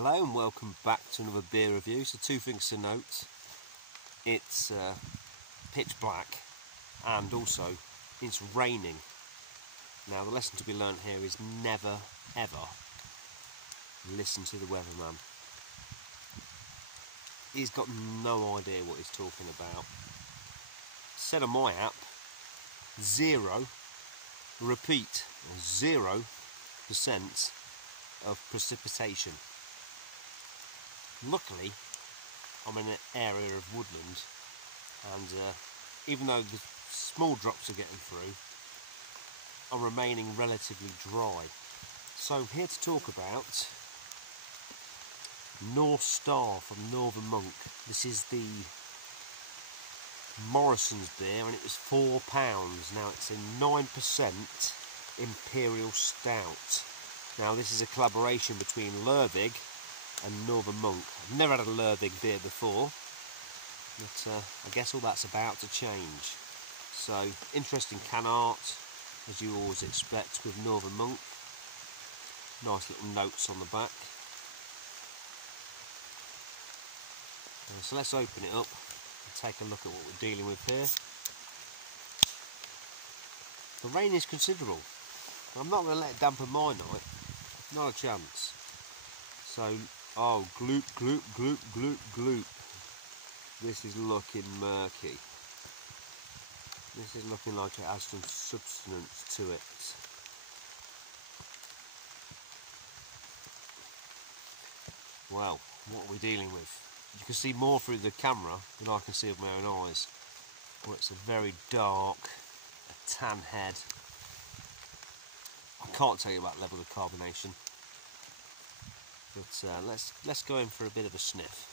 Hello and welcome back to another beer review. So two things to note: it's pitch black and also it's raining. Now the lesson to be learnt here is never ever listen to the weatherman. He's got no idea what he's talking about. Said on my app, repeat, 0% of precipitation. Luckily, I'm in an area of woodland, and even though the small drops are getting through, I'm remaining relatively dry. So I'm here to talk about Norse Star from Northern Monk. This is the Morrison's beer, and it was £4. Now it's a 9% Imperial Stout. Now this is a collaboration between Lervig and Northern Monk. I've never had a Lervig beer before, but I guess all that's about to change. So interesting can art, as you always expect with Northern Monk. Nice little notes on the back. So let's open it up and take a look at what we're dealing with here. The rain is considerable. I'm not going to let it dampen my night. Not a chance. So, oh, gloop, gloop, gloop, gloop, gloop. This is looking murky. This is looking like it has some substance to it. Well, what are we dealing with? You can see more through the camera than I can see with my own eyes. Well, it's a very dark, tan head. I can't tell you about level of carbonation, but let's go in for a bit of a sniff.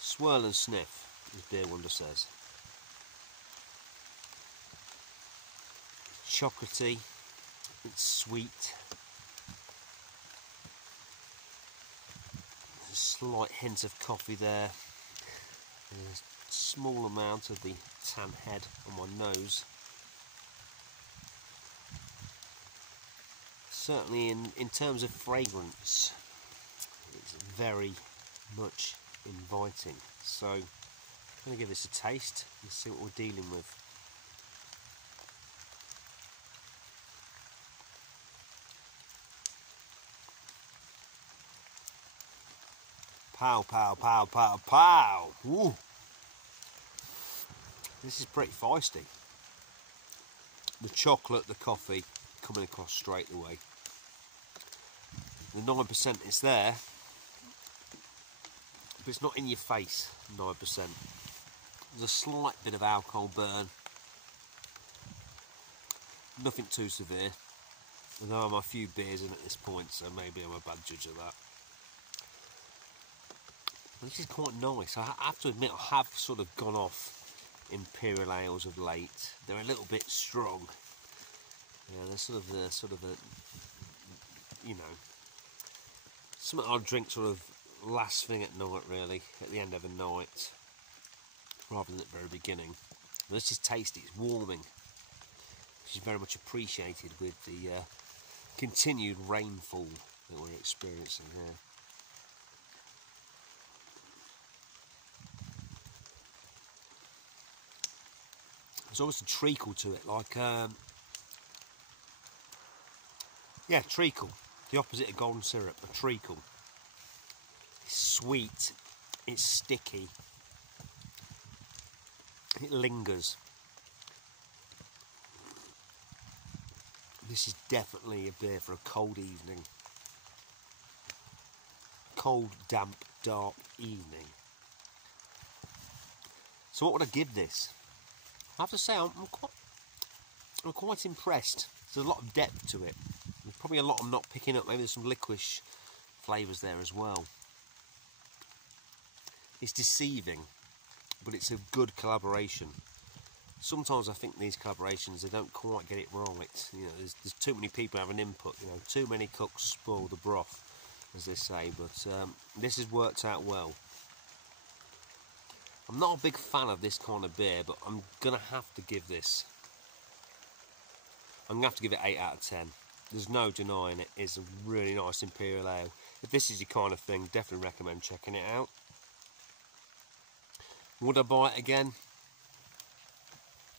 Swirl and sniff, as Beer Wonder says. It's chocolatey, it's sweet. There's a slight hint of coffee there. There's a small amount of the tan head on my nose. Certainly in terms of fragrance, it's very much inviting. So I'm going to give this a taste and see what we're dealing with. Pow, pow, pow, pow, pow! Woo! This is pretty feisty. The chocolate, the coffee, coming across straight away. The 9% is there, but it's not in your face, 9%. There's a slight bit of alcohol burn. Nothing too severe. Although I'm a few beers in at this point, so maybe I'm a bad judge of that. This is quite nice. I have to admit, I have sort of gone off Imperial Ales of late. They're a little bit strong. Yeah, they're sort of a, you know, something I'd drink sort of last thing at night, really, at the end of a night, rather than at the very beginning. But this is tasty, it's warming, which is very much appreciated with the continued rainfall that we're experiencing here. There's almost a treacle to it, like, yeah, treacle. The opposite of golden syrup, a treacle. It's sweet, it's sticky, it lingers. This is definitely a beer for a cold evening. Cold, damp, dark evening. So what would I give this? I have to say, I'm quite impressed. There's a lot of depth to it. There's probably a lot I'm not picking up. Maybe there's some licorice flavours there as well. It's deceiving, but it's a good collaboration. Sometimes I think these collaborations, they don't quite get it right. You know, there's too many people having input. You know, too many cooks spoil the broth, as they say. But this has worked out well. I'm not a big fan of this kind of beer, but I'm gonna have to give this. I'm gonna have to give it 8 out of 10. there's no denying it is a really nice Imperial Ale. If this is your kind of thing, definitely recommend checking it out. Would I buy it again?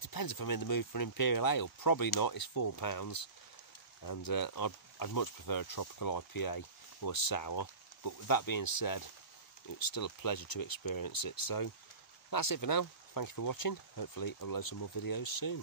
Depends if I'm in the mood for an Imperial Ale. Probably not, it's £4, and I'd much prefer a tropical IPA or a sour. But with that being said, it's still a pleasure to experience it. So that's it for now. Thank you for watching. Hopefully I'll load some more videos soon.